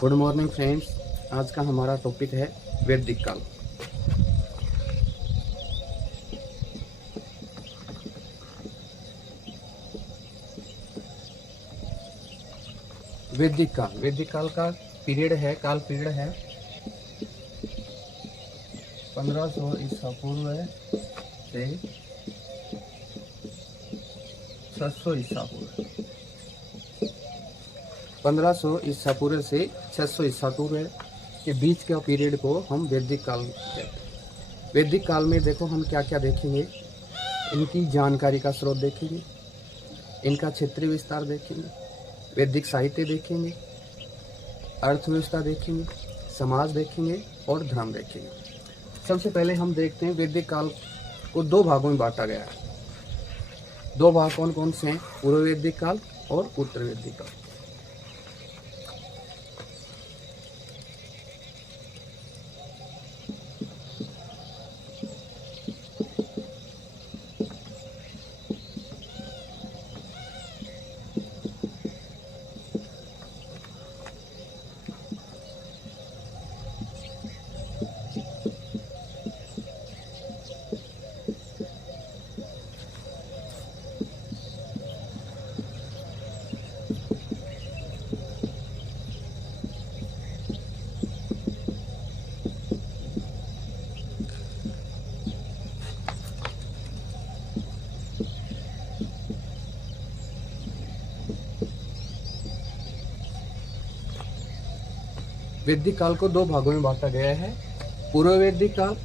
Good morning friends. आज का हमारा टॉपिक है वैदिक काल। वैदिक काल का पीरियड है, काल पीरियड है 1500 ईसा पूर्व से 600 ईसा पूर्व। 1500 ईसा पूर्व से 600 ईसा पूर्व के बीच का पीरियड को हम वैदिक काल कहते हैं। वैदिक काल में देखो हम क्या क्या देखेंगे, इनकी जानकारी का स्रोत देखेंगे, इनका क्षेत्रीय विस्तार देखेंगे, वैदिक साहित्य देखेंगे, अर्थव्यवस्था देखेंगे, समाज देखेंगे और धर्म देखेंगे। सबसे पहले हम देखते हैं वैदिक काल को दो भागों में बांटा गया है। दो भाग कौन कौन से हैं? पूर्व वैदिक काल और उत्तर वैदिक काल। वैदिक काल को दो भागों में बांटा गया है। पूर्व वैदिक काल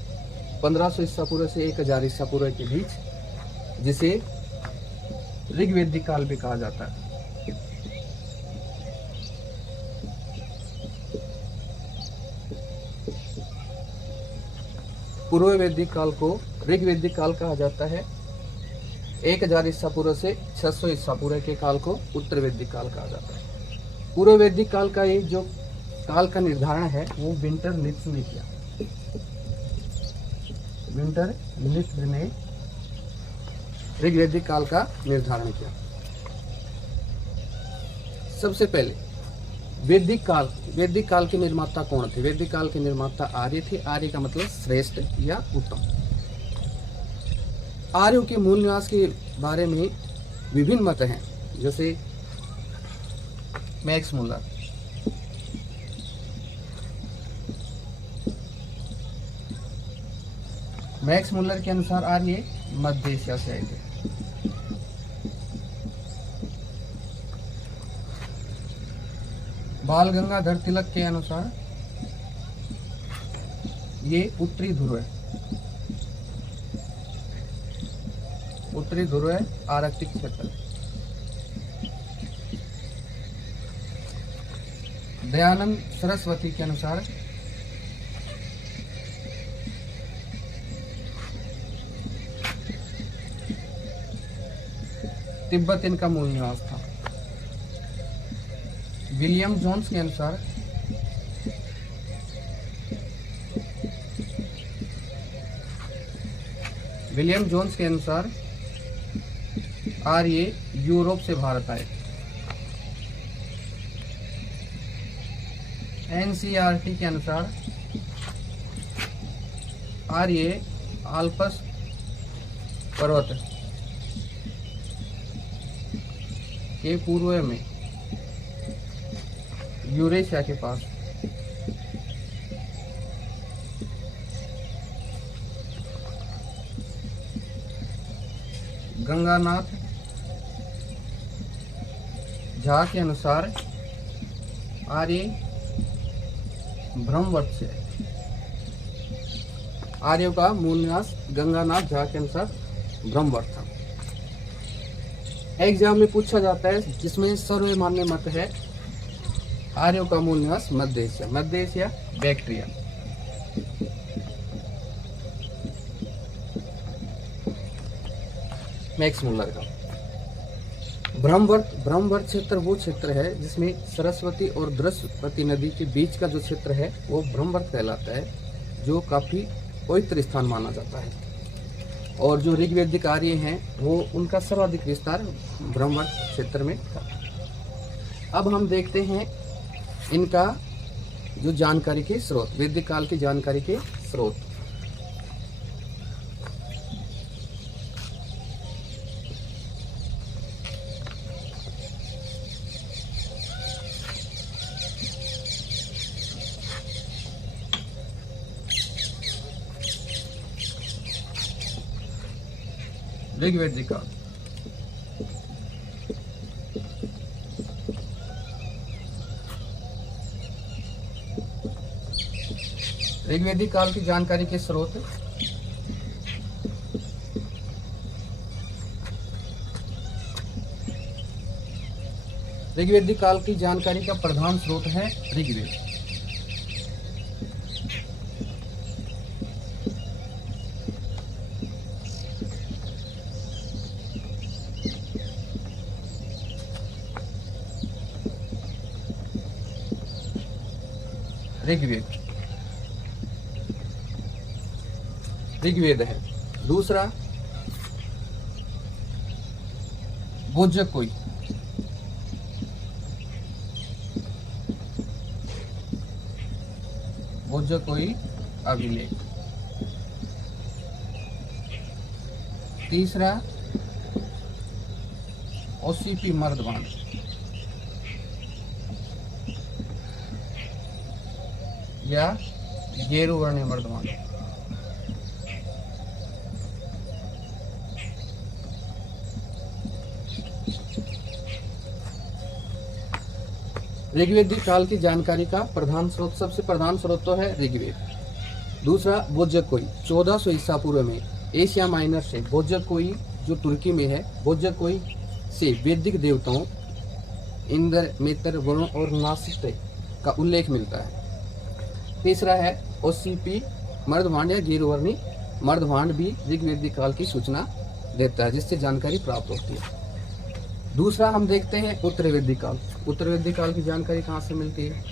1500 ईसा पूर्व से 1000 ईसा पूर्व के बीच, जिसे ऋग वैदिक काल भी कहा जाता है। पूर्व वैदिक काल को ऋग वैदिक काल कहा जाता है। 1000 ईसा पूर्व से 600 ईसा पूर्व के काल को उत्तर वैदिक काल कहा जाता है। पूर्व वैदिक काल का ये जो काल का निर्धारण है वो विंटर लिप्स ने किया। विंटर लिप्स ने ऋग्वैदिक काल का निर्धारण किया। सबसे पहले वैदिक काल के निर्माता कौन थे? वैदिक काल के निर्माता आर्य थे। आर्य का मतलब श्रेष्ठ या उत्तम। आर्यों के मूल निवास के बारे में विभिन्न मत हैं, जैसे मैक्स मुलर, के अनुसार आर्य मध्य एशिया से आए थे। बाल गंगाधर तिलक के अनुसार ये उत्तरी ध्रुव है, आर्कटिक क्षेत्र। दयानंद सरस्वती के अनुसार तिब्बत इनका मूल निवास था। विलियम जोन्स के अनुसार आर्य यूरोप से भारत आए। एनसीईआरटी के अनुसार आर्य आल्पस पर्वत के पूर्व में यूरेशिया के पास गंगानाथ झा के अनुसार आर्य ब्रह्मवत से। आर्यों का मूल निवास गंगानाथ झा के अनुसार ब्रह्मवत था। एग्जाम में पूछा जाता है, जिसमें सर्वमान्य मत है आर्यों का मूल निवास मध्य एशिया बैक्ट्रिया। मैक्स मुलर का ब्रह्मवत क्षेत्र वो क्षेत्र है जिसमें सरस्वती और द्रस्वती नदी के बीच का जो क्षेत्र है वो ब्रह्मवत कहलाता है, जो काफी पवित्र स्थान माना जाता है। और जो ऋग्वैदिक आर्य हैं वो उनका सर्वाधिक विस्तार ब्रह्मवत क्षेत्र में था। अब हम देखते हैं इनका जो जानकारी के स्रोत, वैदिक काल की जानकारी के स्रोत। ऋग्वैदिक काल, ऋग्वैदिक काल की जानकारी के स्रोत। ऋग्वैदिक काल की जानकारी का प्रधान स्रोत है ऋग्वेद। ऋग्वेद, ऋग्वेद है। दूसरा भोजकोई, भोजकोई अभिलेख। तीसरा ओसीपी मर्दवान, या गेरुवर्णी मर्दवान। ऋग्वैदिक काल की जानकारी का प्रधान स्रोत, सबसे प्रधान स्रोत तो है ऋग्वेद। दूसरा भोजकोई, 1400 ईसा पूर्व में एशिया माइनर से भोजकोई, जो तुर्की में है, भोजकोई से वैदिक देवताओं इंद्र, मित्र, वरुण और नासिक का उल्लेख मिलता है। तीसरा है ओसीपी मर्दभांड या गिरवर्णी मर्दभांड, भी ऋग्वैदिक काल की सूचना देता है, जिससे जानकारी प्राप्त होती है। दूसरा हम देखते हैं उत्तर वैदिक काल। उत्तर वैदिक काल की जानकारी कहाँ से मिलती है?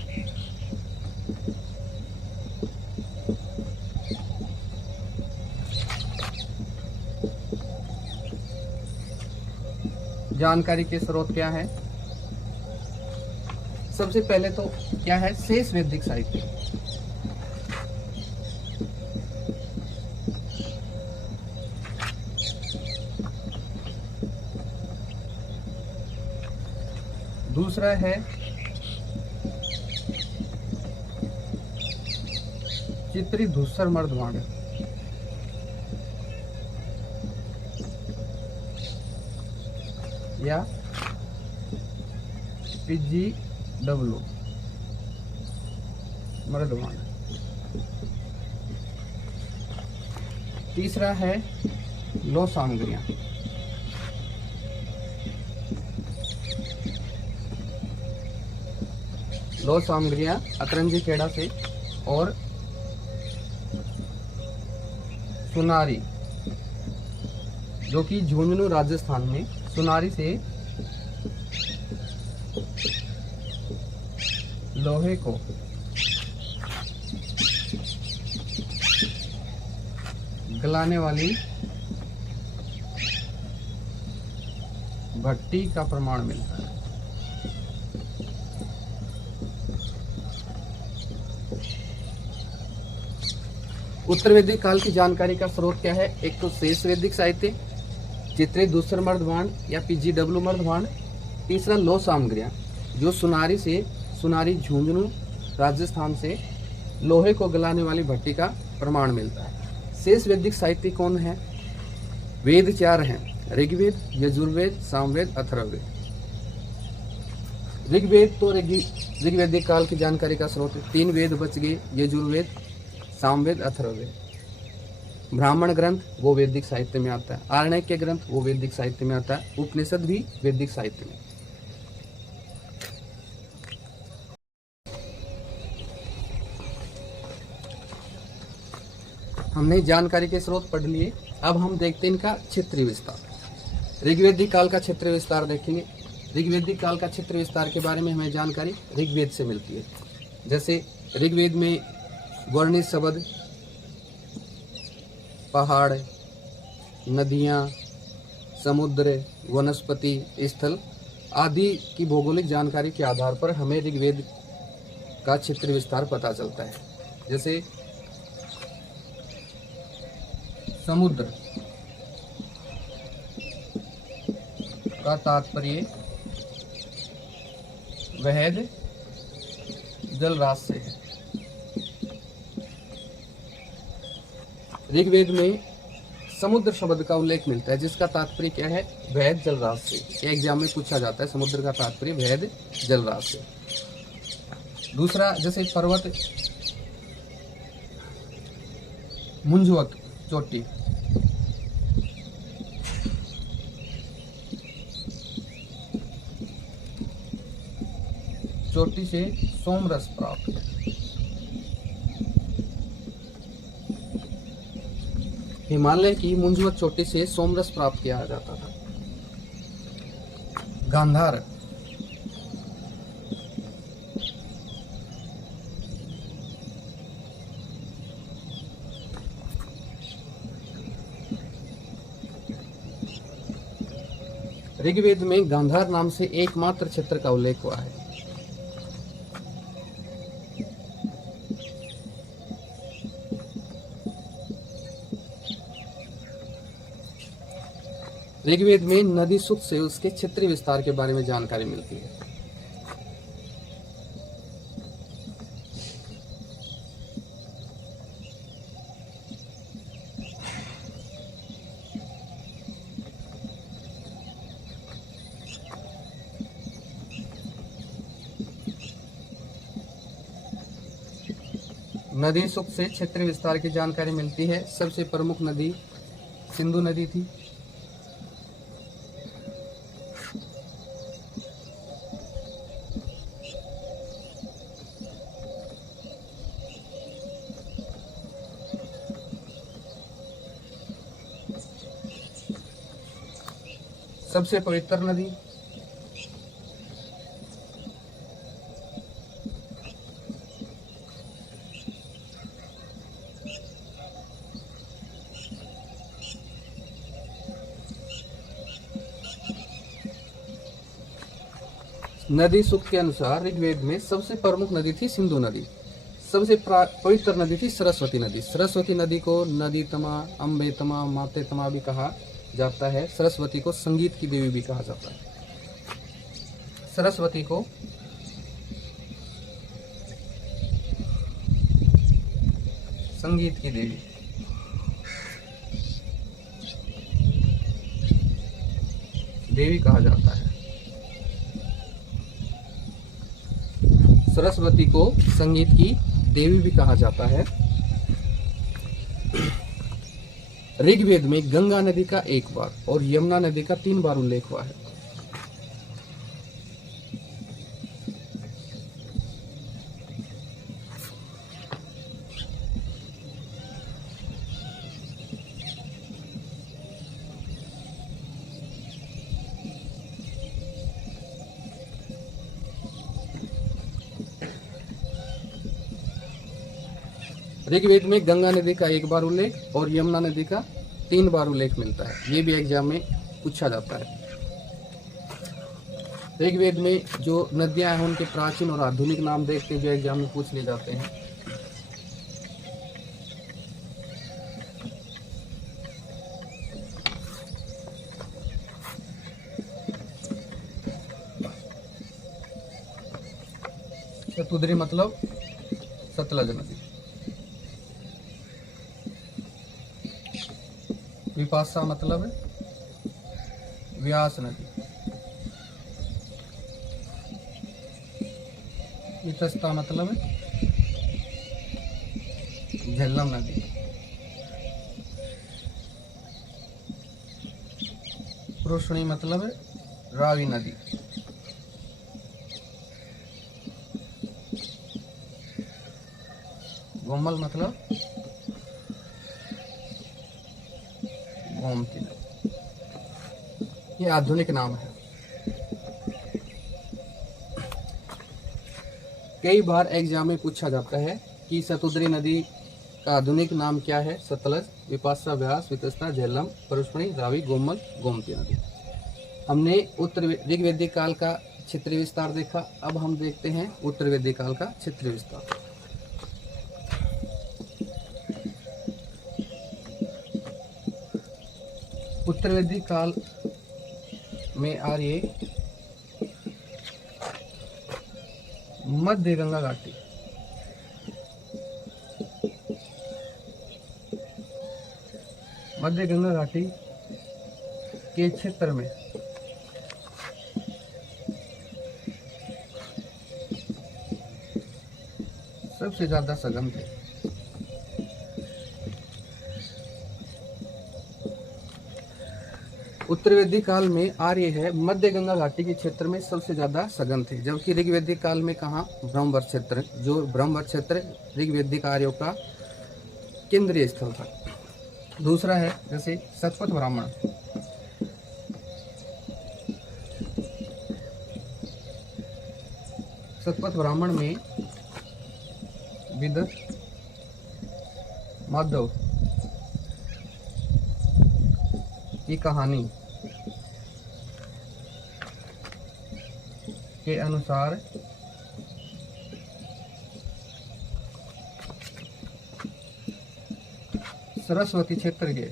जानकारी के स्रोत क्या है? सबसे पहले तो क्या है? शेष वैदिक साहित्य। दूसरा है चित्री धूसर मर्दभांड, या PGW मर्दभांड। तीसरा है लो सामग्रियां, लो सामग्रियां अतरंजी खेड़ा से और सुनारी, जो कि झुंझुनू राजस्थान में सुनारी से लोहे को गलाने वाली भट्टी का प्रमाण मिलता है। उत्तर वैदिक काल की जानकारी का स्रोत क्या है? एक तो शेष वैदिक साहित्य, चित्रित धूसर मर्दभांड या PGW मर्दभांड। तीसरा लो सामग्रियां, जो सुनारी से, सुनारी झुंझुनू राजस्थान से लोहे को गलाने वाली भट्टी का प्रमाण मिलता है। शेष वैदिक साहित्य कौन है? वेद 4 हैं, ऋग्वेद, यजुर्वेद, सामवेद, अथर्ववेद। ऋग्वेद तो ऋग्वैदिक काल की जानकारी का स्रोत है। 3 वेद बच गए, यजुर्वेद, सामवेद, अथर्ववेद। ब्राह्मण ग्रंथ वो वैदिक साहित्य में आता है, आरण्यक ग्रंथ वो वैदिक साहित्य में आता है, उपनिषद भी वैदिक साहित्य में। हमने जानकारी के स्रोत पढ़ लिए, अब हम देखते हैं इनका क्षेत्रीय विस्तार। ऋग्वैदिक काल का क्षेत्रीय विस्तार देखेंगे। ऋग्वैदिक काल का क्षेत्रीय विस्तार के बारे में हमें जानकारी ऋग्वेद से मिलती है। जैसे ऋग्वेद में वर्णित शब्द पहाड़, नदियाँ, समुद्र, वनस्पति, स्थल आदि की भौगोलिक जानकारी के आधार पर हमें ऋग्वेद का क्षेत्र विस्तार पता चलता है। जैसे समुद्र का तात्पर्य वहद जलराशि से है। ऋग्वेद में समुद्र शब्द का उल्लेख मिलता है जिसका तात्पर्य क्या है, वहद जलराशि से। एग्जाम में पूछा जाता है समुद्र का तात्पर्य वहद जलराशि से। दूसरा जैसे पर्वत मुंजवत चोटी, चोटी से सोमरस प्राप्त। हिमालय की मुंजवत चोटी से सोमरस प्राप्त किया जाता था। गांधार ऋग्वेद में गांधार नाम से एकमात्र क्षेत्र का उल्लेख हुआ है। ऋग्वेद में नदी सुख से उसके क्षेत्रीय विस्तार के बारे में जानकारी मिलती है। नदी सुख से क्षेत्रीय विस्तार की जानकारी मिलती है। सबसे प्रमुख नदी सिंधु नदी थी। सबसे पवित्र नदी नदी सुख के अनुसार ऋग्वेद में सबसे प्रमुख नदी थी सिंधु नदी। सबसे पवित्र नदी थी सरस्वती नदी। सरस्वती नदी को नदी तमा, अम्बे तमा, माते तमा भी कहा जाता है। सरस्वती को संगीत की देवी भी कहा जाता है। सरस्वती को संगीत की देवी, कहा जाता है। सरस्वती को संगीत की देवी भी कहा जाता है। ऋग्वेद में गंगा नदी का 1 बार और यमुना नदी का 3 बार उल्लेख हुआ है। ऋग्वेद में गंगा नदी का 1 बार उल्लेख और यमुना नदी का 3 बार उल्लेख मिलता है। ये भी एग्जाम में पूछा जाता है। ऋग्वेद में जो नदियां हैं उनके प्राचीन और आधुनिक नाम देख के जो एग्जाम में पूछ लिए जाते हैं। शतुद्री मतलब सतलज नदी। विपाशा मतलब व्यास नदी। वितस्ता मतलब झेलम नदी। पुरुषणी मतलब रावी नदी। गोमल मतलब गोमती नदी। ये आधुनिक नाम है। कई बार एग्जाम में पूछा जाता है कि शतुद्री नदी का आधुनिक नाम क्या है। सतलज, विपाशा, व्यास, वितस्ता, झेलम, परुष्मणी, रावी, गोमल, गोमती नदी। हमने उत्तर ऋग्वेदिक काल का क्षेत्रीय विस्तार देखा। अब हम देखते हैं उत्तर वैदिक काल का क्षेत्रीय विस्तार। उत्तर वैदिक काल में आर्य मध्य गंगा घाटी के क्षेत्र में सबसे ज्यादा सघन थे। उत्तर वैदिक काल में आर्य है मध्य गंगा घाटी के क्षेत्र में सबसे ज्यादा सघन थे, जबकि ऋग्वैदिक काल में कहा ब्रह्मवर्ष क्षेत्र, जो ब्रह्मवर्ष क्षेत्र ऋग्वैदिक आर्यों का केंद्रीय स्थल था। दूसरा है जैसे शतपथ ब्राह्मण। शतपथ ब्राह्मण में विदत माधव की कहानी के अनुसार सरस्वती क्षेत्र के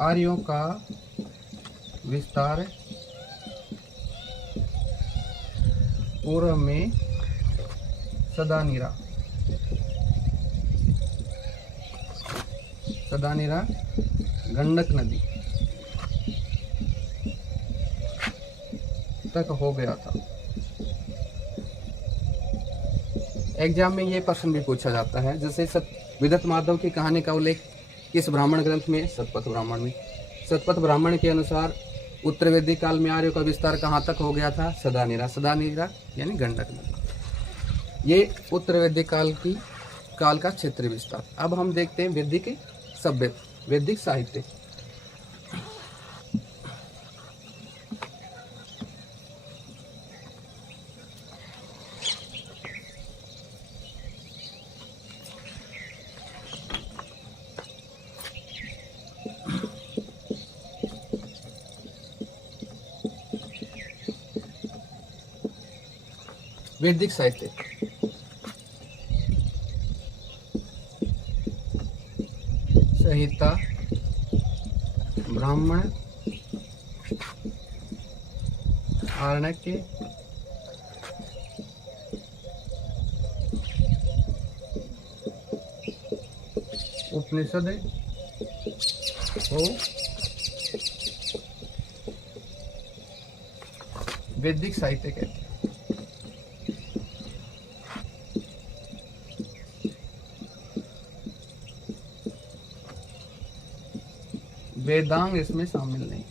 आर्यों का विस्तार पूर्व में सदानीरा गंडक नदी तक हो गया था। एग्जाम में ये प्रश्न भी पूछा जाता है, जैसे विदत माधव की कहानी का उल्लेख किस ब्राह्मण ग्रंथ में? शतपथ ब्राह्मण में। शतपथ ब्राह्मण के अनुसार उत्तर वैदिक काल में आर्यों का विस्तार कहाँ तक हो गया था? सदानीरा यानी गंडक नदी। ये उत्तर वैदिक काल का क्षेत्रीय विस्तार। अब हम देखते हैं वैदिक सभ्यता, वैदिक साहित्य। वैदिक साहित्य संहिता, ब्राह्मण, आरण्यक, उपनिषद और वैदिक साहित्य कहते हैं। वेदांग इसमें शामिल नहीं।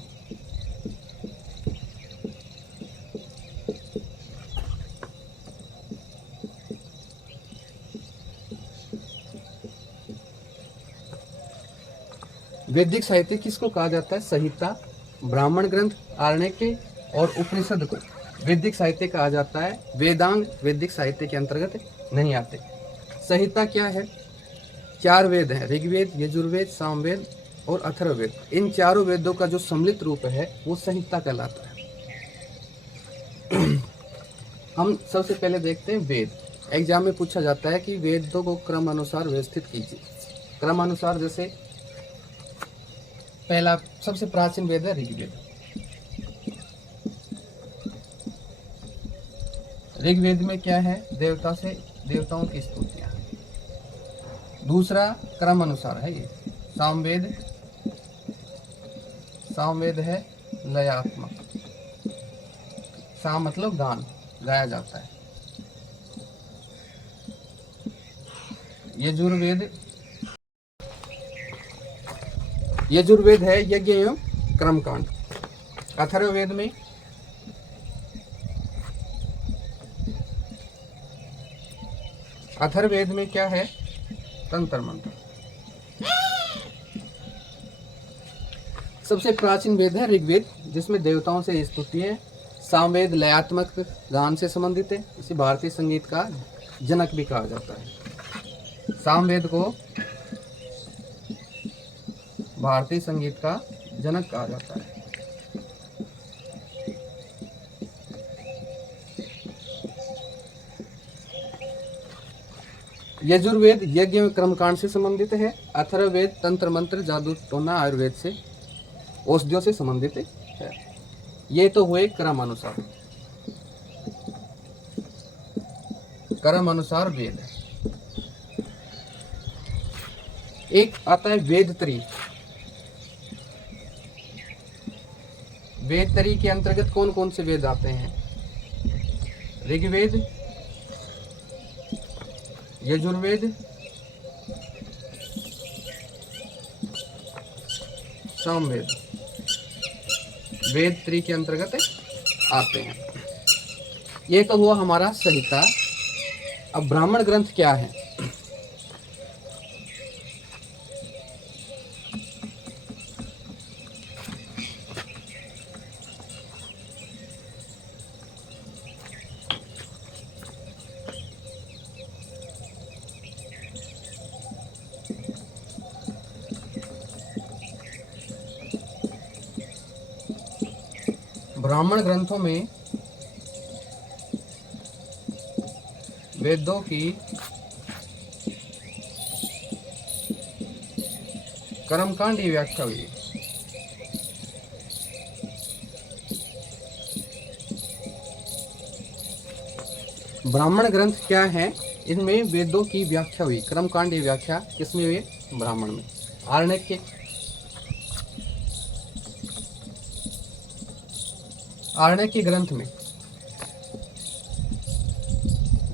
वैदिक साहित्य किसको कहा जाता है? संहिता, ब्राह्मण ग्रंथ, आरण्यक और उपनिषद को वैदिक साहित्य कहा जाता है। वेदांग वैदिक साहित्य के अंतर्गत नहीं आते। संहिता क्या है? 4 वेद हैं, ऋग्वेद, यजुर्वेद, सामवेद और अथर्ववेद। इन चारों वेदों का जो सम्मिलित रूप है वो संहिता कहलाता है। हम सबसे पहले देखते हैं वेद। एग्जाम में पूछा जाता है कि वेदों को क्रम अनुसार व्यवस्थित कीजिए। क्रम अनुसार जैसे पहला सबसे प्राचीन वेद है ऋग्वेद। ऋग्वेद में क्या है? देवताओं की स्तुतियां। दूसरा क्रम अनुसार है ये सामवेद है लयात्मक। साम मतलब गान, गाया जाता है। यजुर्वेद है यज्ञ एवं कर्मकांड। अथर्ववेद में क्या है? तंत्र मंत्र। सबसे प्राचीन वेद है ऋग्वेद, जिसमें देवताओं से स्तुति है। सामवेद लयात्मक गान से संबंधित है। इसे भारतीय संगीत का जनक भी कहा जाता है। सामवेद को भारतीय संगीत का जनक कहा जाता है। यजुर्वेद यज्ञ में कर्मकांड से संबंधित है। अथर्ववेद तंत्र मंत्र जादू टोना आयुर्वेद से औषधियों से संबंधित है। ये तो हुए क्रम अनुसार, क्रम अनुसार वेद। एक आता है वेदत्री। वेदत्री के अंतर्गत कौन कौन से वेद आते हैं? ऋग्वेद, यजुर्वेद, सामवेद, वेद त्री के अंतर्गत आते हैं। ये तो हुआ हमारा संहिता। अब ब्राह्मण ग्रंथ क्या है? ब्राह्मण ग्रंथों में वेदों की कर्मकांडी व्याख्या हुई। ब्राह्मण ग्रंथ क्या है? इनमें वेदों की व्याख्या हुई। कर्मकांडी व्याख्या किसमें हुई? ब्राह्मण में। आरण्यक के ग्रंथ में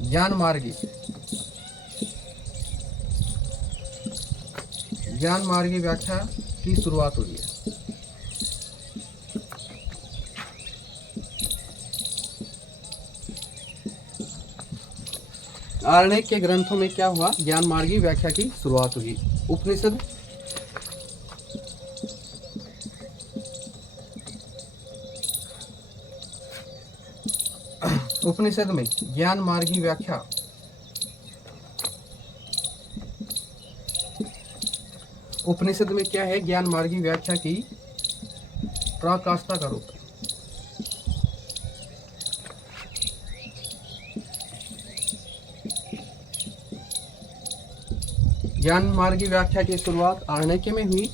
ज्ञान मार्गी व्याख्या की शुरुआत हुई है। आरण्यक के ग्रंथों में क्या हुआ? ज्ञान मार्गी व्याख्या की शुरुआत हुई। उपनिषद में ज्ञान मार्गी व्याख्या उपनिषद में क्या है? ज्ञान मार्गी व्याख्या की पराकाष्ठा का रूप है। ज्ञान मार्गी व्याख्या की शुरुआत आरण्यक में हुई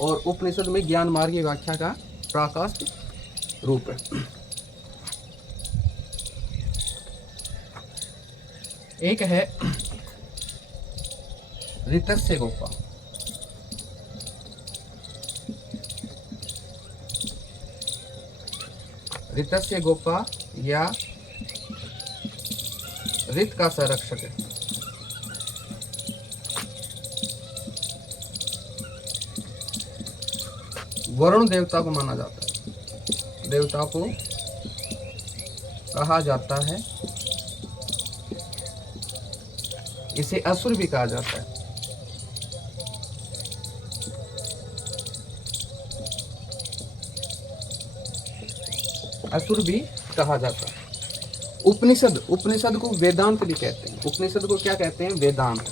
और उपनिषद में ज्ञान मार्गी व्याख्या का पराकाष्ठ रूप है। एक है ऋतस्य गोपा। ऋतस्य गोपा या ऋत का संरक्षक है। वरुण देवता को माना जाता है, देवता को कहा जाता है। इसे असुर भी कहा जाता है। असुर भी कहा जाता है। उपनिषद को वेदांत भी कहते हैं। उपनिषद को क्या कहते हैं? वेदांत।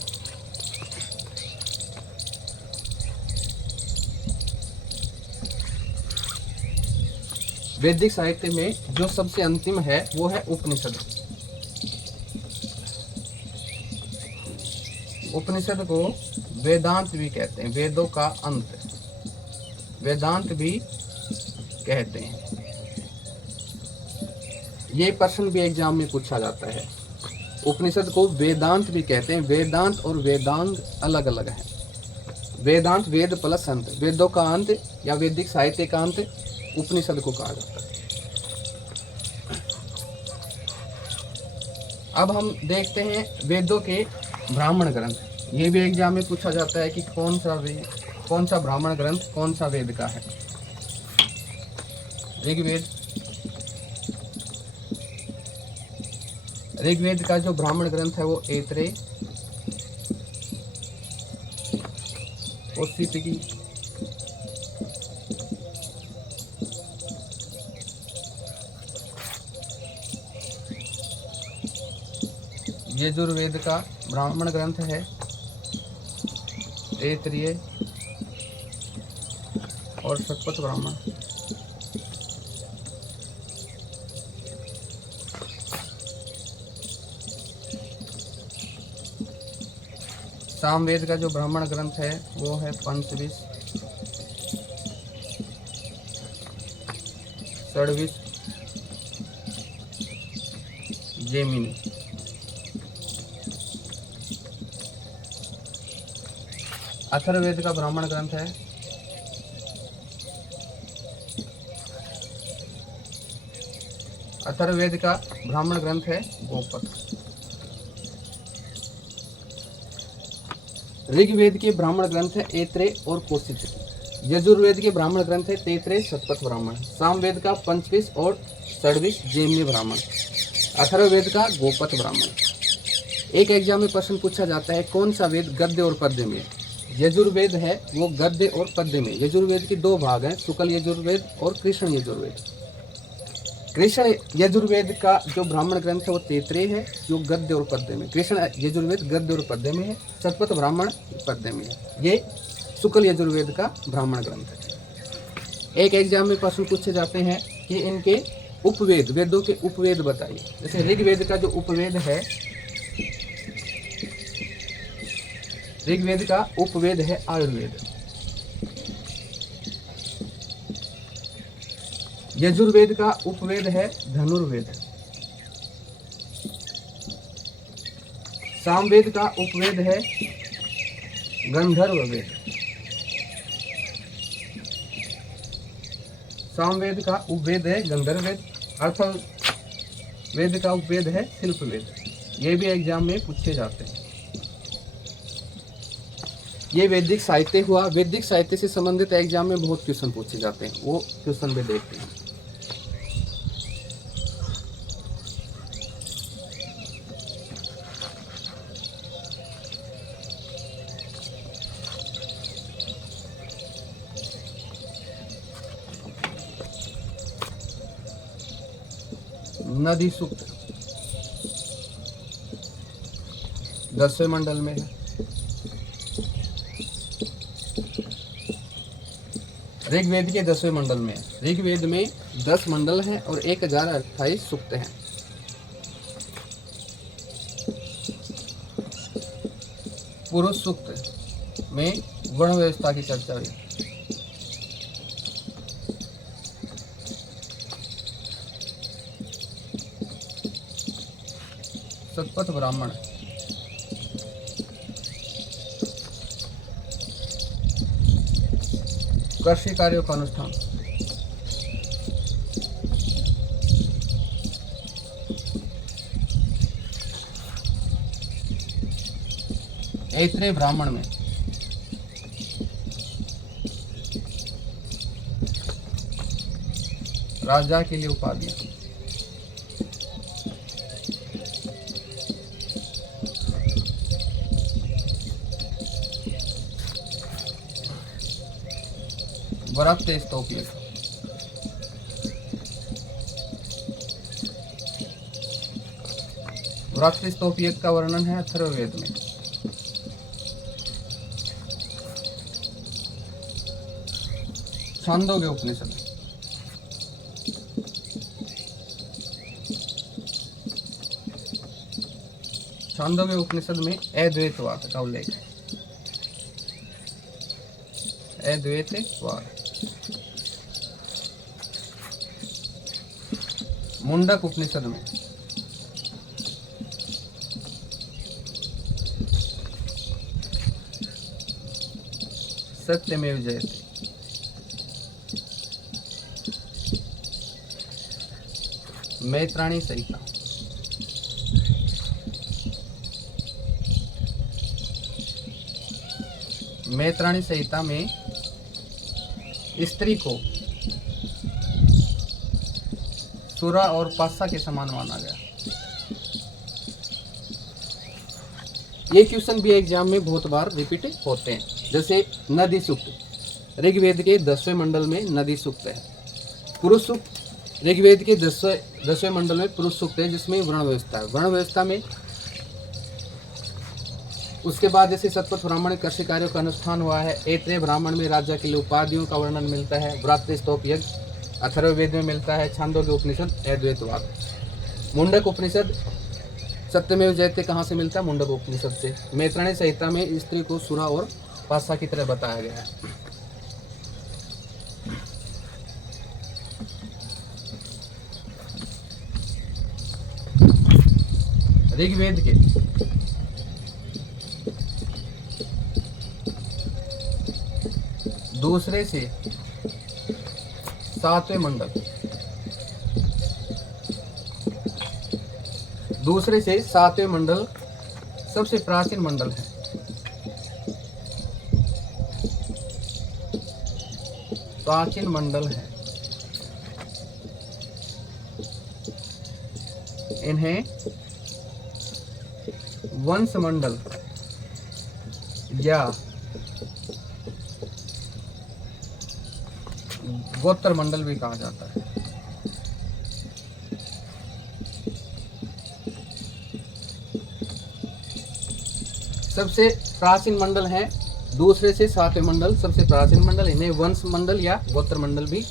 वैदिक साहित्य में जो सबसे अंतिम है वो है उपनिषद। उपनिषद को वेदांत भी कहते हैं, वेदों का अंत, वेदांत भी कहते हैं। ये प्रश्न भी एग्जाम में पूछा जाता है। उपनिषद को वेदांत भी कहते हैं। वेदांत और वेदांग अलग अलग है। वेदांत वेद प्लस अंत, वेदों का अंत या वैदिक साहित्य का अंत उपनिषद को कहा जाता है। अब हम देखते हैं वेदों के ब्राह्मण ग्रंथ। ये भी एग्जाम में पूछा जाता है कि कौन सा ब्राह्मण ग्रंथ कौन सा वेद का है। ऋग्वेद का जो ब्राह्मण ग्रंथ है वो ऐतरेय और सितकी, यजुर्वेद का ब्राह्मण ग्रंथ है ऐतरेय और शतपथ ब्राह्मण। सामवेद का जो ब्राह्मण ग्रंथ है वो है पंचविश, षड्विश, जैमिनी। अथर्ववेद का ब्राह्मण ग्रंथ है अथर्ववेद का ब्राह्मण ग्रंथ है गोपद। ऋग्वेद के ब्राह्मण ग्रंथ है ऐत्रेय और कौशिक। यजुर्वेद के ब्राह्मण ग्रंथ है तैत्रेय, शतपथ ब्राह्मण। सामवेद का पंचविश और षड्विश, जैमिनी ब्राह्मण। अथर्ववेद का गोपथ ब्राह्मण। एक एग्जाम में प्रश्न पूछा जाता है कौन सा वेद गद्य और पद्य में? यजुर्वेद है वो गद्य और पद्य में। यजुर्वेद के दो भाग हैं, शुक्ल यजुर्वेद और कृष्ण यजुर्वेद। कृष्ण यजुर्वेद का जो ब्राह्मण ग्रंथ है वो तैत्रेय है, जो गद्य और पद्य में। कृष्ण यजुर्वेद गद्य और पद्य में है, शतपथ ब्राह्मण पद्य में है। ये शुक्ल यजुर्वेद का ब्राह्मण ग्रंथ है। एक एग्जाम में प्रश्न पूछे जाते हैं कि इनके उपवेद, वेदों के उपवेद बताइए। जैसे ऋग्वेद का जो उपवेद है, ऋग्वेद का उपवेद है आयुर्वेद। यजुर्वेद का उपवेद है धनुर्वेद। सामवेद का उपवेद है गंधर्व वेद। सामवेद का उपवेद है गंधर्व वेद। अथर्ववेद का उपवेद है शिल्प वेद। ये भी एग्जाम में पूछे जाते हैं। ये वैदिक साहित्य हुआ। वैदिक साहित्य से संबंधित एग्जाम में बहुत क्वेश्चन पूछे जाते हैं, वो क्वेश्चन भी देखते हैं। नदी सूक्त 10वें मंडल में है। ऋग्वेद के 10वें मंडल में है। ऋग्वेद में 10 मंडल हैं और 1028 सूक्त हैं। पुरुष सूक्त में वर्ण व्यवस्था की चर्चा हुई। शतपथ ब्राह्मण, कृषि कार्यों का अनुष्ठान, ऐत्रेय ब्राह्मण में राजा के लिए उपाधियां, वरक्त स्तोपलिख, वरक्त स्तोपलिख का वर्णन है अथर्ववेद में। छांदोग्य उपनिषद, छांदोग्य उपनिषद में अद्वैतवाद का उल्लेख है। अद्वैतवाद। मुंडक उपनिषद में सत्यमेव जयते। मैत्राणी संहिता, मैत्राणी संहिता में स्त्री को सुरा और पासा के समान माना गया। ये क्वेश्चन भी एग्जाम में बहुत बार रिपीट होते हैं। जैसे नदी सूक्त, ऋग्वेद के 10वें मंडल में नदी सूक्त है। पुरुष सूक्त, ऋग्वेद के 10वें मंडल में पुरुष सूक्त है जिसमें वर्ण व्यवस्था है। वर्ण व्यवस्था में उसके बाद जैसे शतपथ ब्राह्मण कृषि कार्यों का अनुष्ठान हुआ है। ऐत्रेय ब्राह्मण में राजा के लिए उपाधियों का वर्णन मिलता है। व्रातस्तोप यज्ञ अथर्ववेद में मिलता है। छांदोग्य उपनिषद अद्वैतवाद। मुंडक उपनिषद सत्यमेव जयते कहाँ से मिलता है? मुंडक उपनिषद से। मैत्रेयी संहिता में स्त्री को सुरा और पासा की तरह बताया गया है। ऋग्वेद के दूसरे से सातवें मंडल, दूसरे से सातवें मंडल सबसे प्राचीन मंडल है। प्राचीन मंडल है। इन्हें वंश मंडल या गोत्र मंडल भी कहा जाता है। सबसे प्राचीन मंडल है, दूसरे से सातवें मंडल सबसे प्राचीन मंडल। इन्हें वंश मंडल या गोत्र मंडल भी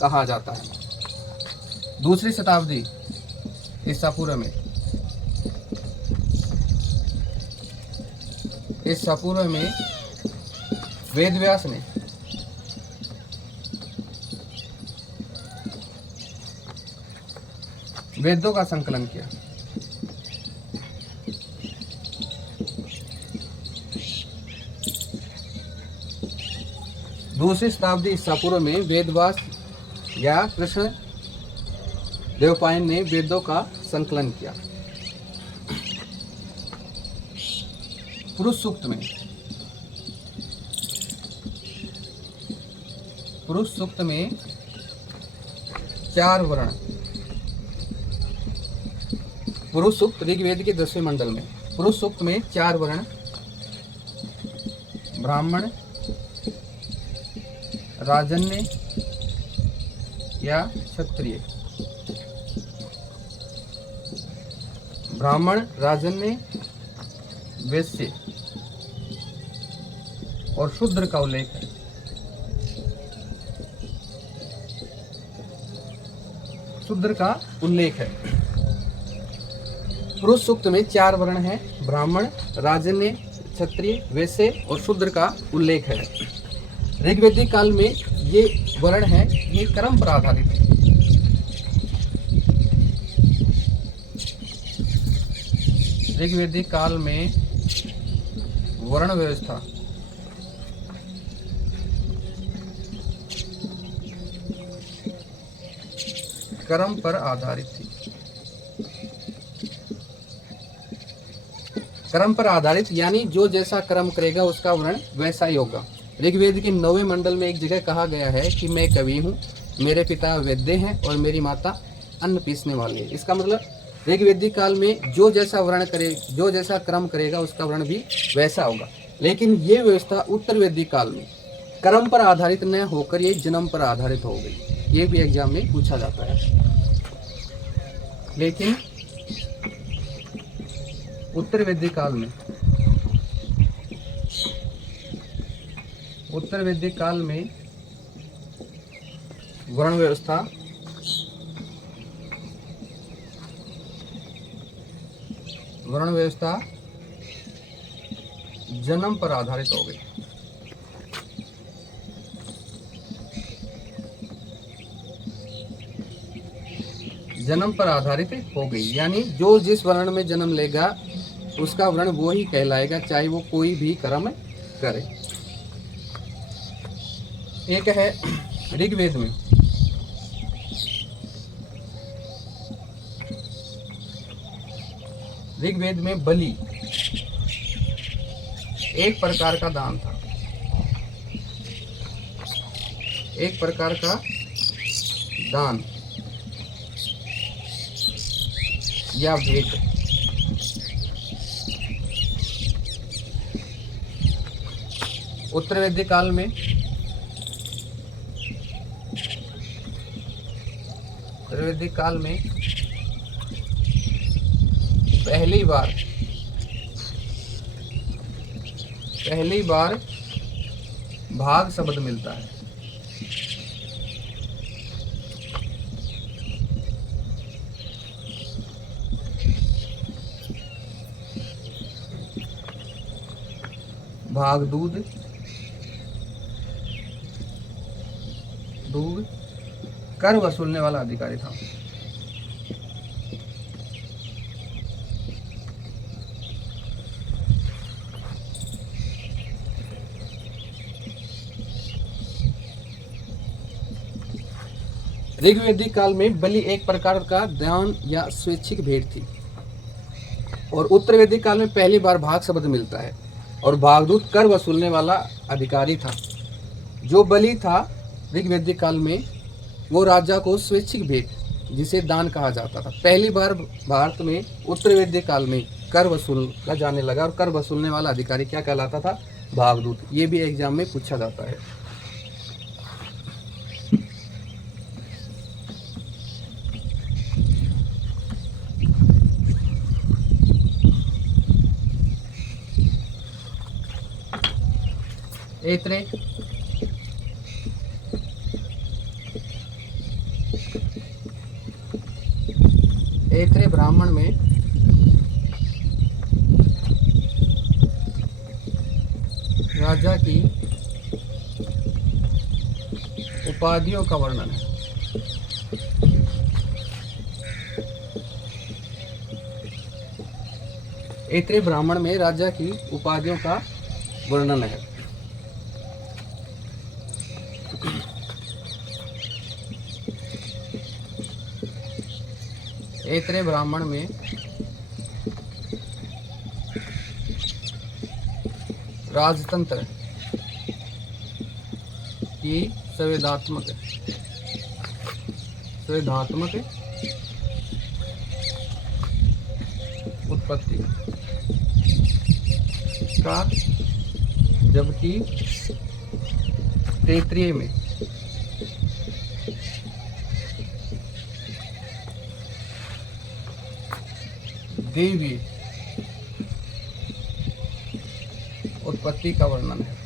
कहा जाता है। दूसरी शताब्दी ईसा पूर्व में, ईसा पूर्व में वेद व्यास ने वेदों का संकलन किया। दूसरी शताब्दी ईसा पूर्व में वेदव्यास या कृष्ण देवपायन ने वेदों का संकलन किया। पुरुष सूक्त में, पुरुष सूक्त में 4 वर्ण, पुरुष सूक्त ऋग्वेद के 10वें मंडल में पुरुष सूक्त में 4 वर्ण, ब्राह्मण, राजन्य या क्षत्रिय, ब्राह्मण, राजन्य, वैश्य और शूद्र का उल्लेख है। शूद्र का उल्लेख है। पुरुष सूक्त में 4 वर्ण हैं, ब्राह्मण, राजन्य, क्षत्रिय, वैश्य और शूद्र का उल्लेख है। ऋग्वेदिक काल में ये वर्ण है, ये कर्म पर आधारित है। ऋग्वेदिक काल में वर्ण व्यवस्था कर्म पर आधारित थी। कर्म पर आधारित यानी जो जैसा कर्म करेगा उसका वर्ण वैसा ही होगा। ऋग्वेद के 9वें मंडल में एक जगह कहा गया है कि मैं कवि हूँ, मेरे पिता वैद्य हैं और मेरी माता अन्न पीसने वाली है। इसका मतलब ऋग्वेदिक काल में जो जैसा वर्ण करे, जो जैसा कर्म करेगा उसका वर्ण भी वैसा होगा। लेकिन ये व्यवस्था उत्तर वैदिक काल में कर्म पर आधारित न होकर ये जन्म पर आधारित हो गई। ये भी एग्जाम में पूछा जाता है। लेकिन उत्तर वैदिक काल में, उत्तर वैदिक काल में वर्ण व्यवस्था जन्म पर आधारित हो गई। जन्म पर आधारित हो गई यानी जो जिस वर्ण में जन्म लेगा उसका वर्ण वो ही कहलाएगा, चाहे वो कोई भी कर्म करे। एक है ऋग्वेद में बलि एक प्रकार का दान था, एक प्रकार का दान या भेंट। उत्तर वैदिक काल में पहली बार पहली बार भाग शब्द मिलता है। भाग दूध, दूध कर वसूलने वाला अधिकारी था। ऋग्वैदिक काल में बलि एक प्रकार का दान या स्वैच्छिक भेंट थी और उत्तर वैदिक काल में पहली बार भाग शब्द मिलता है और भागदूत कर वसूलने वाला अधिकारी था। जो बलि था ऋग्वैदिक काल में वो राजा को स्वैच्छिक भेंट जिसे दान कहा जाता था। पहली बार भारत में उत्तर वैदिक काल में कर वसूला जाने लगा और कर वसूलने वाला अधिकारी क्या कहलाता था? भागदूत। ये भी एग्जाम में पूछा जाता है। ऐत्रेय ब्राह्मण में राजा की उपाधियों का वर्णन है। ऐत्रेय ब्राह्मण में राजा की उपाधियों का वर्णन है। ऐत्रेय ब्राह्मण में राजतंत्र की संवैधात्मक उत्पत्ति का, जबकि तैत्तिरीय में देवी उत्पत्ति का वर्णन है।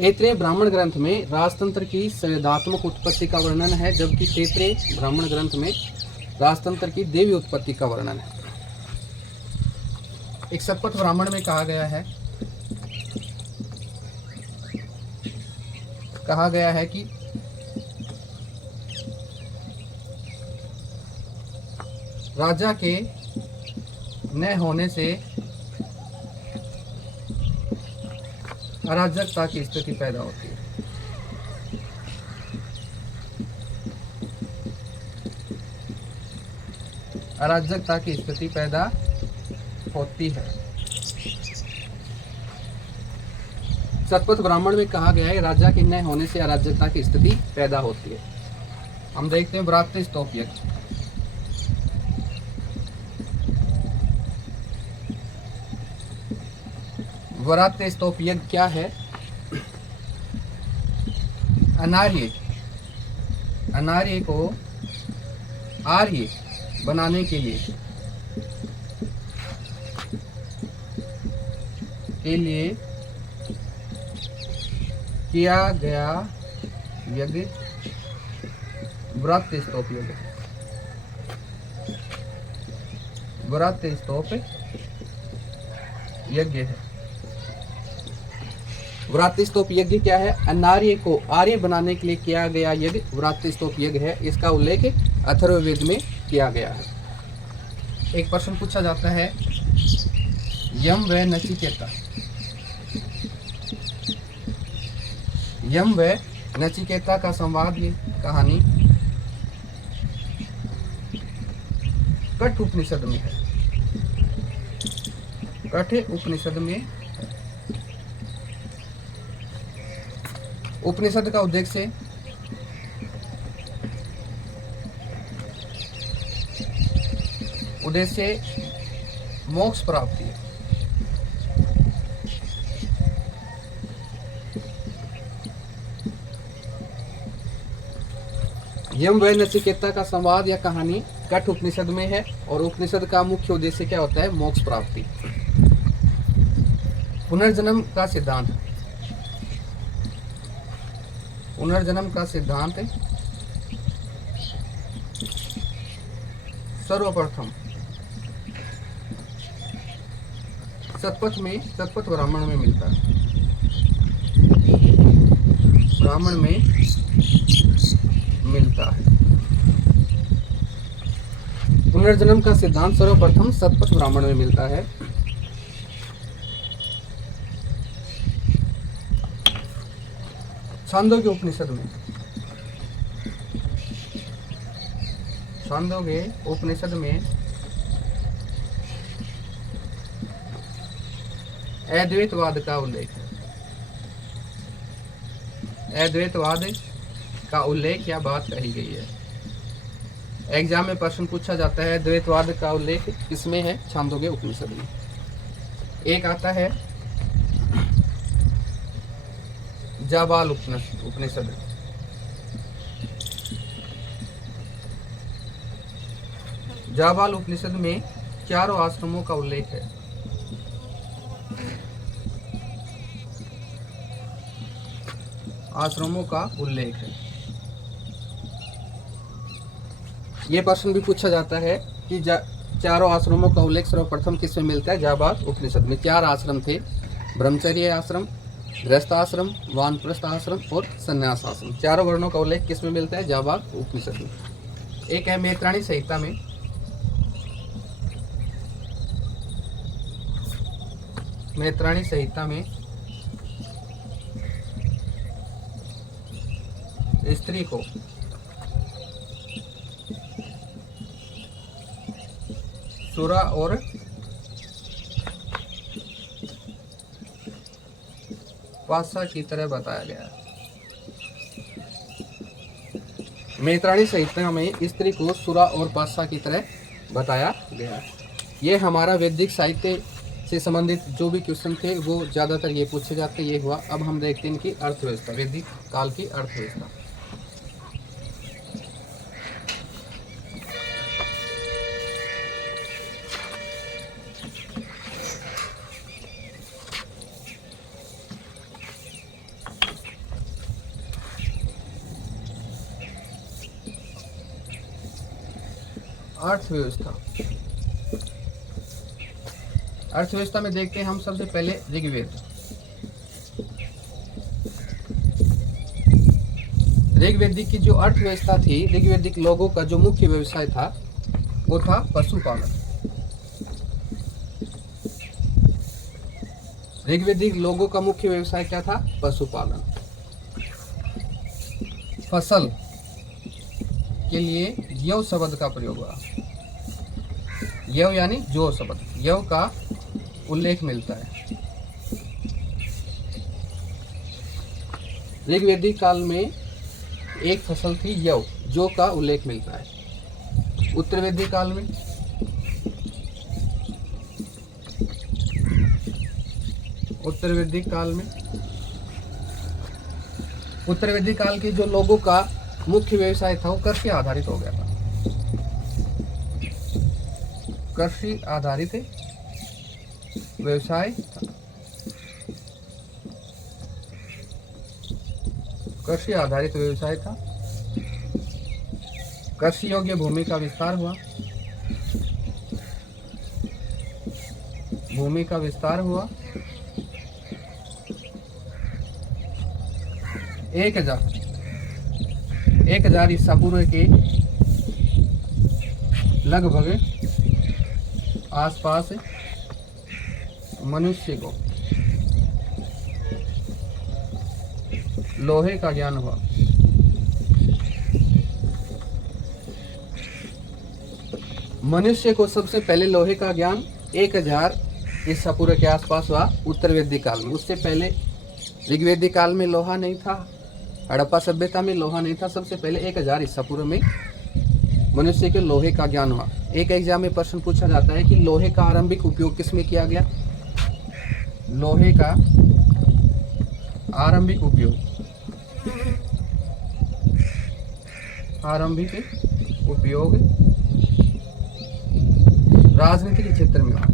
ऐत्रेय ब्राह्मण ग्रंथ में राजतंत्र की संवैधात्मक उत्पत्ति का वर्णन है, जबकि तैत्तिरीय ब्राह्मण ग्रंथ में राजतंत्र की देवी उत्पत्ति का वर्णन है। एक शतपथ ब्राह्मण में कहा गया है कि राजा के न होने से अराजकता की स्थिति पैदा होती है। अराजकता की स्थिति पैदा होती है। शतपथ ब्राह्मण में कहा गया है राजा के न होने से अराजकता की स्थिति पैदा होती है। हम देखते हैं व्रात्य स्तोप यज्ञ। व्रात्य स्तोप यज्ञ क्या है? अनार्य को आर्य बनाने के लिए किया गया यज्ञ व्रात्य स्तोप यज्ञ। व्रात्य स्तोप यज्ञ है। व्रात्य स्तोप यज्ञ क्या है? अनार्य को आर्य बनाने के लिए किया गया यज्ञ व्रात्य स्तोप यज्ञ है। इसका उल्लेख अथर्ववेद में किया गया है। एक प्रश्न पूछा जाता है, यम व नचिकेता, यम व नचिकेता का संवाद, ये कहानी कठ उपनिषद में है। कठ उपनिषद में उपनिषद का उद्देश्य मोक्ष प्राप्ति है। यम व नचिकेता का संवाद या कहानी कठ उपनिषद में है। और उपनिषद का मुख्य उद्देश्य क्या होता है? मोक्ष प्राप्ति। पुनर्जन्म का सिद्धांत, पुनर्जन्म का सिद्धांत सर्वप्रथम सतपथ ब्राह्मण में मिलता है। ब्राह्मण में मिलता है। पुनर्जन्म का सिद्धांत सर्वप्रथम सतपथ ब्राह्मण में मिलता है। छांदोग्य उपनिषद में, छांदोग्य उपनिषद में अद्वैतवाद का उल्लेख है। अद्वैतवाद का उल्लेख या बात कही गई है। एग्जाम में प्रश्न पूछा जाता है द्वैतवाद का उल्लेख किसमें है? छांदोग्य उपनिषद में। एक आता है जाबाल उपनिषद। जाबाल उपनिषद में चारों आश्रमों का उल्लेख है। आश्रमों का उल्लेख है। ये प्रश्न भी पूछा जाता है कि चारों आश्रमों का उल्लेख सर्वप्रथम किसमें मिलता है? जाबाल उपनिषद में। 4 आश्रम थे, ब्रह्मचर्य आश्रम, गृहस्थ आश्रम, वानप्रस्थ आश्रम और संन्यास आश्रम। चारों वर्णों का उल्लेख किसमें मिलता है? जाबाल उपनिषद में। एक है मैत्राणी संहिता में, मैत्राणी संहिता में स्त्री को सुरा और पासा की तरह बताया गया है। मैत्राणी संहिता में स्त्री को सुरा और पासा की तरह बताया गया है। ये हमारा वैदिक साहित्य से संबंधित जो भी क्वेश्चन थे वो ज़्यादातर ये पूछे जाते। ये हुआ। अब हम देखते हैं इनकी अर्थव्यवस्था, वैदिक काल की अर्थव्यवस्था। अर्थव्यवस्था, अर्थव्यवस्था में देखते हैं हम सबसे पहले ऋग्वेद। ऋग्वेदिक की जो अर्थव्यवस्था थी, ऋग्वेदिक लोगों का जो मुख्य व्यवसाय था वो था पशुपालन। ऋग्वेदिक लोगों का मुख्य व्यवसाय क्या था? पशुपालन। फसल के लिए यव शब्द का प्रयोग हुआ। यव यानी जो शब्द, यव का उल्लेख मिलता है। ऋग्वेदिक काल में एक फसल थी यव, जो का उल्लेख मिलता है। उत्तरवेदिक काल में उत्तरवेदिक काल के जो लोगों का मुख्य व्यवसाय था वो कृषि आधारित हो गया था। कृषि आधारित व्यवसाय था। कृषि आधारित व्यवसाय था। कृषि योग्य भूमि का विस्तार हुआ। भूमि का विस्तार हुआ। 1000 ईसा पूर्व के लगभग आसपास मनुष्य को लोहे का ज्ञान हुआ। मनुष्य को सबसे पहले लोहे का ज्ञान 1000 ईसा पूर्व के आसपास हुआ उत्तर वैदिक काल में। उससे पहले ऋग्वेदिक काल में लोहा नहीं था, हड़प्पा सभ्यता में लोहा नहीं था। सबसे पहले 1000 ईसा पूर्व में मनुष्य के लोहे का ज्ञान हुआ। एक एग्जाम में प्रश्न पूछा जाता है कि लोहे का आरंभिक उपयोग किसमें किया गया? लोहे का आरंभिक उपयोग राजनीति के क्षेत्र में हुआ,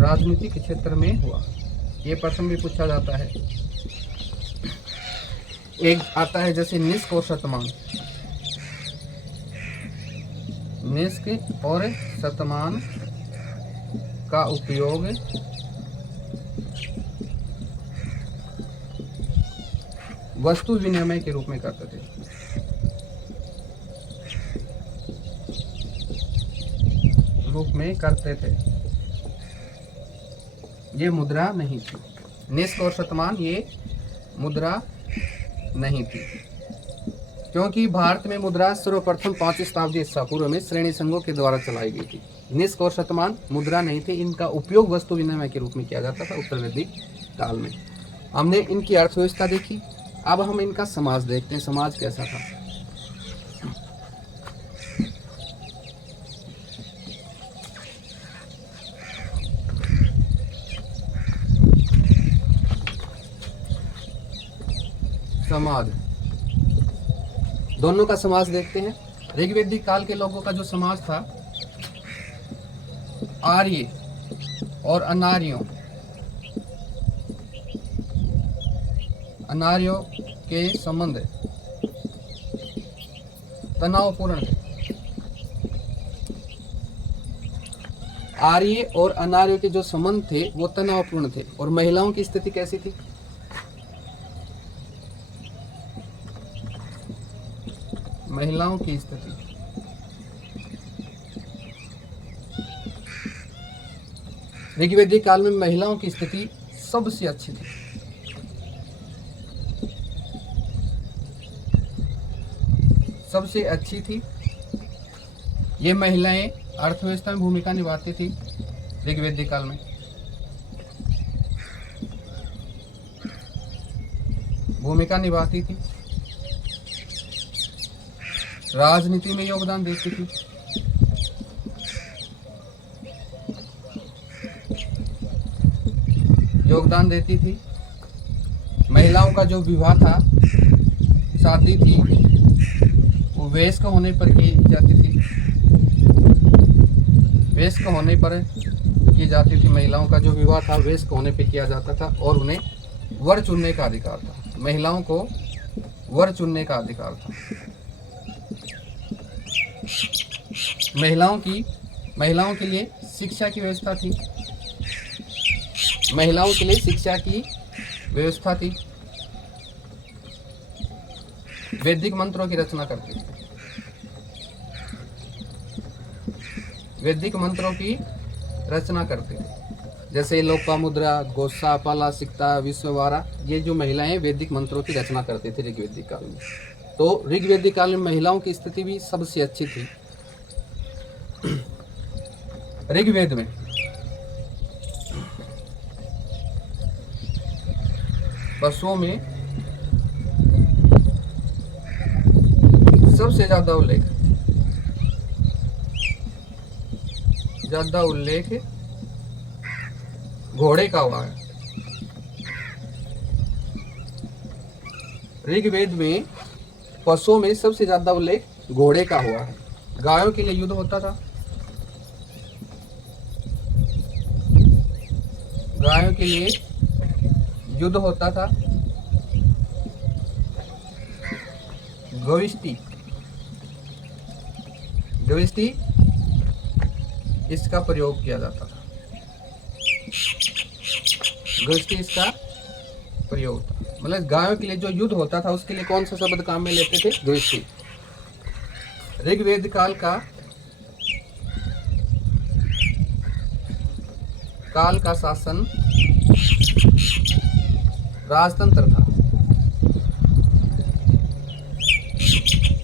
राजनीति के क्षेत्र में हुआ। ये प्रश्न भी पूछा जाता है। एक आता है जैसे निष्क और शतमान। निष्क और शतमान का उपयोग वस्तु विनिमय के रूप में करते थे। ये मुद्रा नहीं थी। निष्क और शतमान ये मुद्रा नहीं थी, क्योंकि भारत में मुद्रा सर्वप्रथम 5वीं शताब्दी ईसा पूर्व में श्रेणी संघों के द्वारा चलाई गई थी। निष्क और शतमान मुद्रा नहीं थे, इनका उपयोग वस्तु विनिमय के रूप में किया जाता था उत्तर वैदिक काल में। हमने इनकी अर्थव्यवस्था देखी, अब हम इनका समाज देखते हैं, समाज कैसा था। समाज, दोनों का समाज देखते हैं। ऋग्वैदिक काल के लोगों का जो समाज था, आर्य और अनार्यों के संबंध तनावपूर्ण थे। आर्य और अनार्यों के जो संबंध थे वो तनावपूर्ण थे। और महिलाओं की स्थिति कैसी थी? महिलाओं की स्थिति ऋग्वैदिक काल में महिलाओं की स्थिति सबसे अच्छी थी। सबसे अच्छी थी। ये महिलाएं अर्थव्यवस्था में भूमिका निभाती थी ऋग्वैदिक काल में। भूमिका निभाती थी, राजनीति में योगदान देती थी, महिलाओं का जो विवाह था, शादी थी, वो वयस्क होने पर की जाती थी। वयस्क होने पर की जाती थी। महिलाओं का जो विवाह था वयस्क होने पर किया जाता था और उन्हें वर चुनने का अधिकार था। महिलाओं को वर चुनने का अधिकार था। महिलाओं के लिए शिक्षा की व्यवस्था थी। महिलाओं के लिए शिक्षा की व्यवस्था थी। वैदिक मंत्रों की रचना करती थी। वैदिक मंत्रों की रचना करते थे, जैसे लोपामुद्रा, गोसापाला, सिक्ता, विश्ववारा। ये जो महिलाएं वैदिक मंत्रों की रचना करते थे ऋग्वैदिक काल में। तो ऋग्वैदिक काल में महिलाओं की स्थिति भी सबसे अच्छी थी। ऋग्वेद में पशुओं में सबसे ज्यादा उल्लेख घोड़े का हुआ है। ऋग्वेद में पशुओं में सबसे ज्यादा उल्लेख घोड़े का हुआ है। गायों के लिए युद्ध होता था। गायों के लिए युद्ध होता था। गविष्टि इसका प्रयोग किया जाता था। गविष्टि इसका प्रयोग था। मतलब गायों के लिए जो युद्ध होता था उसके लिए कौन सा शब्द काम में लेते थे? गविष्टि। ऋग्वेद काल का शासन राजतंत्र था।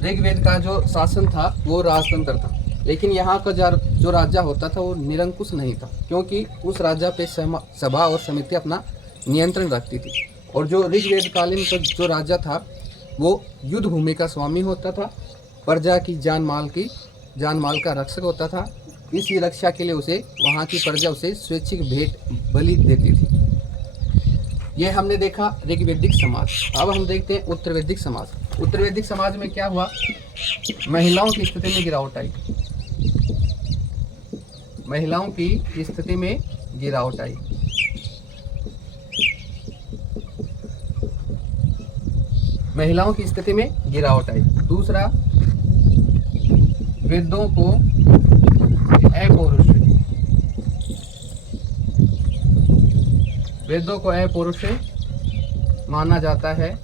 ऋग्वेद का जो शासन था वो राजतंत्र था, लेकिन यहाँ का जो राजा होता था वो निरंकुश नहीं था, क्योंकि उस राजा पे सभा और समिति अपना नियंत्रण रखती थी। और जो ऋग्वेद कालीन का जो राजा था वो युद्ध भूमि का स्वामी होता था, प्रजा की जान माल का रक्षक होता था। इसी रक्षा के लिए वहाँ की प्रजा उसे स्वैच्छिक भेंट बलि देती थी। ये हमने देखा ऋग्वैदिक समाज। अब हम देखते हैं उत्तर वैदिक समाज। उत्तर वैदिक समाज में क्या हुआ? महिलाओं की स्थिति में गिरावट आई। महिलाओं की स्थिति में गिरावट आई। महिलाओं की स्थिति में गिरावट आई। दूसरा, वेदों को अपौरुषेय, वेदों को अपौरुषेय माना जाता है,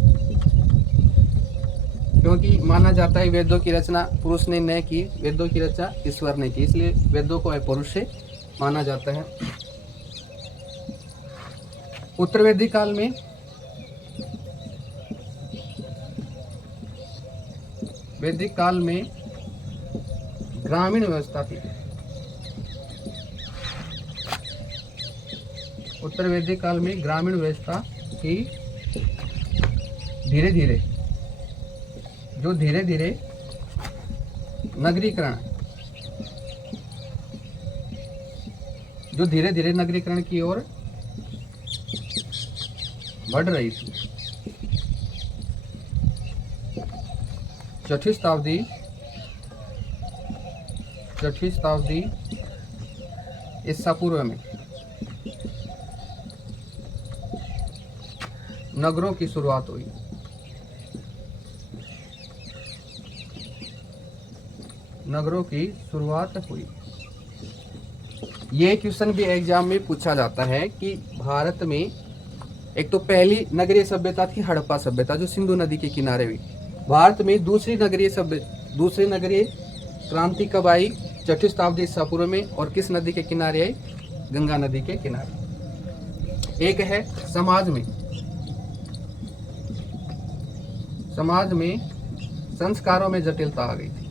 क्योंकि माना जाता है वेदों की रचना पुरुष ने न की, वेदों की रचना ईश्वर ने की, इसलिए वेदों को अपौरुषेय माना जाता है। उत्तर वैदिक काल में वैदिक काल में ग्रामीण व्यवस्था थी। उत्तर वैदिक काल में ग्रामीण व्यवस्था की धीरे धीरे नगरीकरण की ओर बढ़ रही थी। छठी शताब्दी ईसा पूर्व में नगरों की शुरुआत हुई। ये क्वेश्चन भी एग्जाम में पूछा जाता है कि भारत में एक तो पहली नगरीय सभ्यता थी हड़प्पा सभ्यता, जो सिंधु नदी के किनारे हुई। भारत में दूसरी नगरीय क्रांति कब आई? छठी शताब्दी ईसा पूर्व में। और किस नदी के किनारे आई? गंगा नदी के किनारे। एक है समाज में संस्कारों में जटिलता आ गई थी।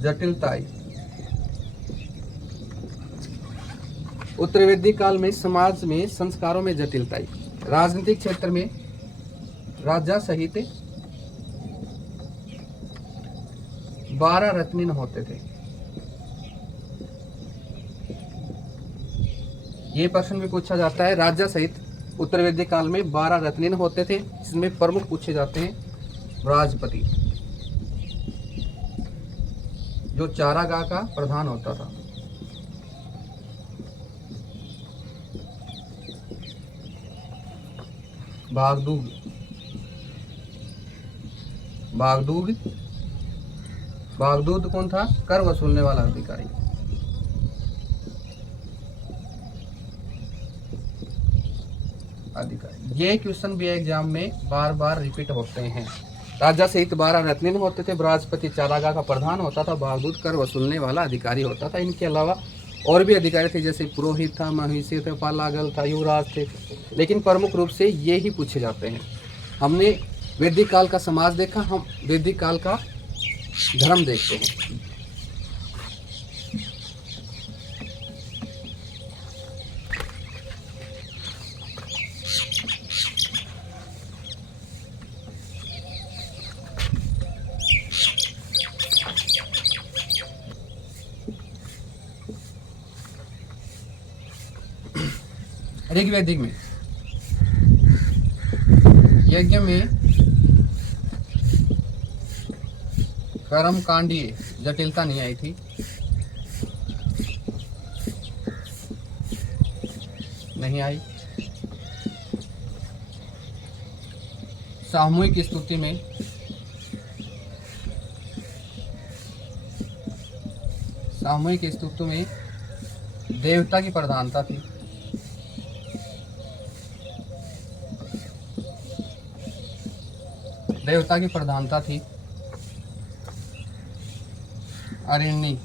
जटिलता आई। उत्तर वैदिक काल में समाज में संस्कारों में जटिलता आई। राजनीतिक क्षेत्र में राजा सहित 12 रत्निन होते थे। ये प्रश्न भी पूछा जाता है। राजा सहित उत्तर वैदिक काल में 12 रत्निन होते थे, जिसमें प्रमुख पूछे जाते हैं बृहस्पति, जो चारागाह का प्रधान होता था। बागदूद कौन था? कर वसूलने वाला अधिकारी। ये क्वेश्चन भी एग्जाम में बार बार रिपीट होते हैं। राजा सहित 12 रत्निन होते थे। बृहस्पति चारागाह का प्रधान होता था। बागदूद कर वसूलने वाला अधिकारी होता था। इनके अलावा और भी अधिकारी थे, जैसे पुरोहित था, महिषी थे, पालागल था, युवराज थे, लेकिन प्रमुख रूप से ये ही पूछे जाते हैं। हमने वैदिक काल का समाज देखा, हम वैदिक काल का धर्म देखते हैं। ऋग्वैदिक में यज्ञ में कर्मकांडीय जटिलता नहीं आई थी, नहीं आई। सामूहिक स्तुति में देवता की प्रधानता थी। अरण्य,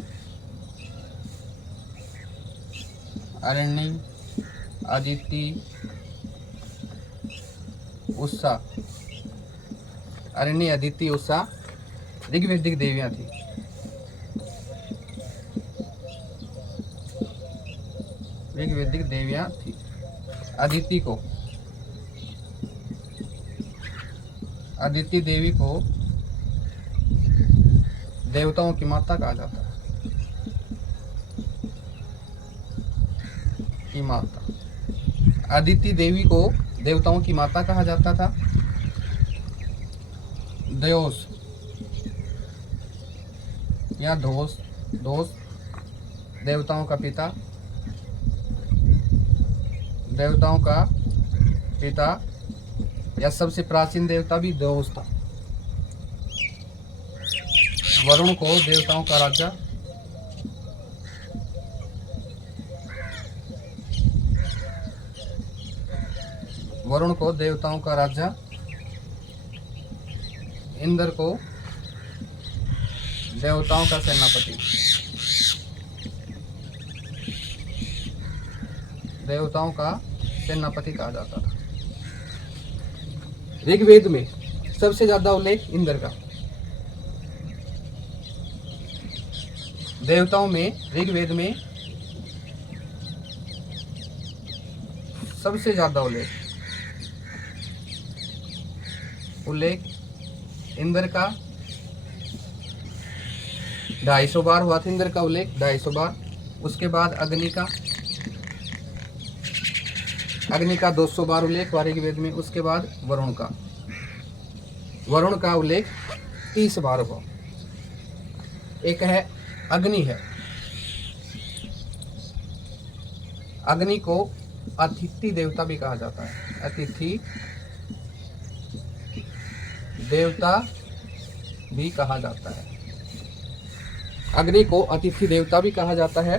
अदिति, उषा ऋग्वैदिक देवियां थी। अदिति देवी को देवताओं की माता कहा जाता है। अदिति देवी को देवताओं की माता कहा जाता था। या धोस, धोस देवताओं का पिता, देवताओं का पिता या सबसे प्राचीन देवता भी धोस था। वरुण को देवताओं का राजा, वरुण को देवताओं का राजा, इंद्र को देवताओं का सेनापति, देवताओं का सेनापति कहा जाता था। ऋग्वेद में सबसे ज्यादा उल्लेख इंद्र का। देवताओं में ऋग्वेद में सबसे ज्यादा उल्लेख इंद्र का 250 बार हुआ था। इंद्र का उल्लेख 250 बार। उसके बाद अग्नि का 200 बार उल्लेख हुआ ऋग्वेद में। उसके बाद वरुण का उल्लेख 30 बार हुआ। एक है अग्नि है। अग्नि को अतिथि देवता भी कहा जाता है। अतिथि देवता भी कहा जाता है। अग्नि को अतिथि देवता भी कहा जाता है।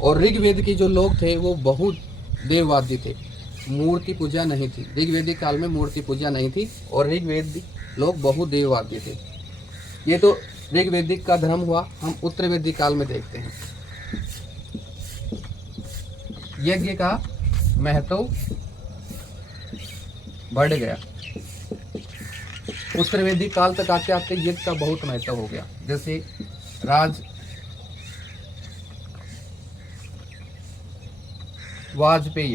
और ऋग्वेद के जो लोग थे वो बहुत देववादी थे, मूर्ति पूजा नहीं थी। ऋग्वेदिक काल में मूर्ति पूजा नहीं थी और ऋग्वेद लोग बहुत देववादी थे। ये तो ऋग्वेदिक का धर्म हुआ। हम उत्तर वैदिक काल में देखते हैं यज्ञ का महत्व बढ़ गया। उत्तर वैदिक काल तक आते आते यज्ञ का बहुत महत्व हो गया। जैसे वाजपेयी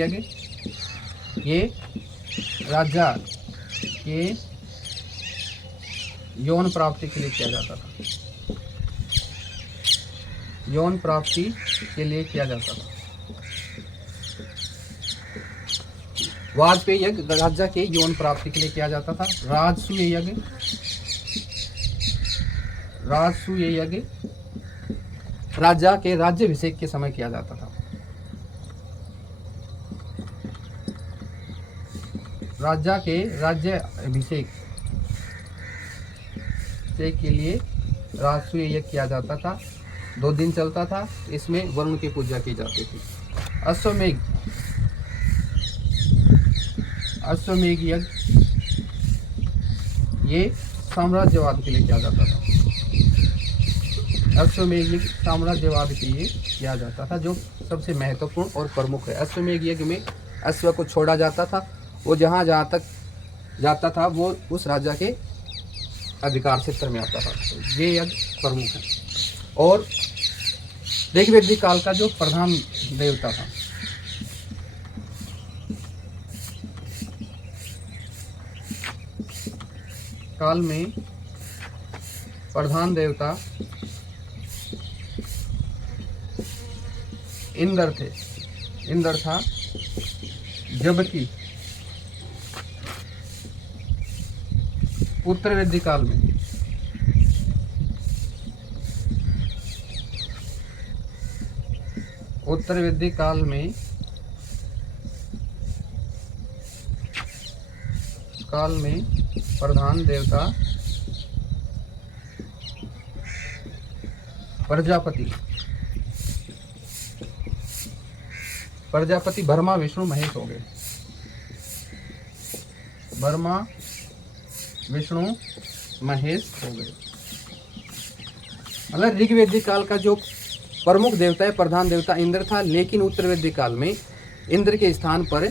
यज्ञ, ये राजा के यौन प्राप्ति के लिए किया जाता था। यौन प्राप्ति के लिए किया जाता था। वाजपेयी यज्ञ राजा के यौन प्राप्ति के लिए किया जाता था। राजसूय यज्ञ राजा के राज्याभिषेक के समय किया जाता था। राजा के राज्याभिषेक के लिए राजसूय यज्ञ किया जाता था। 2 दिन चलता था। इसमें वरुण की पूजा की जाती थी। अश्वमेघ यज्ञ ये साम्राज्यवाद के लिए किया जाता था। अश्वमेघ यज्ञ साम्राज्यवाद के लिए किया जाता था, जो सबसे महत्वपूर्ण और प्रमुख है। अश्वमेघ यज्ञ में अश्व को छोड़ा जाता था। वो जहाँ तक जाता था वो उस राजा के अधिकार क्षेत्र में आता था। ये यज्ञ प्रमुख है। और ऋग्वेदिक काल का जो प्रधान देवता था, काल में प्रधान देवता इंद्र थे। इंद्र था, जबकि उत्तर वैदिक काल में प्रधान देवता प्रजापति ब्रह्मा विष्णु महेश हो गए। ब्रह्मा विष्णु महेश हो गए। मतलब ऋग्वेदिक काल का जो प्रमुख देवता है, प्रधान देवता इंद्र था। लेकिन उत्तर वैदिक काल में इंद्र के स्थान पर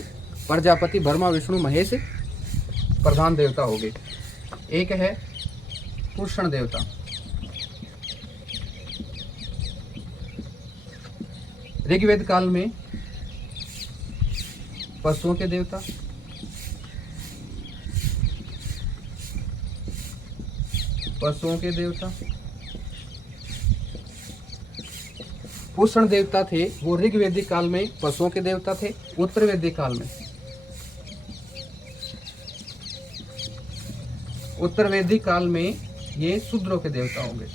प्रजापति ब्रह्मा विष्णु महेश प्रधान देवता हो गए। एक है पुष्ण देवता। ऋग्वेद काल में पशुओं के देवता, पुष्ण देवता थे। वो ऋग्वेदिक काल में पशुओं के देवता थे। उत्तर वैदिक काल में उत्तर वैदिक काल में ये शूद्रों के देवता होंगे।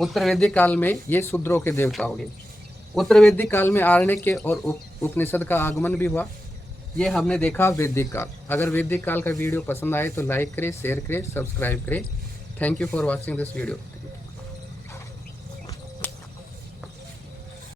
उत्तर वैदिक काल में ये शूद्रों के देवता होंगे। उत्तर वैदिक काल में आरण्यक और उपनिषद का आगमन भी हुआ। ये हमने देखा वैदिक काल। अगर वैदिक काल का वीडियो पसंद आए तो लाइक करें, शेयर करें, सब्सक्राइब करें। Thank you for watching this video.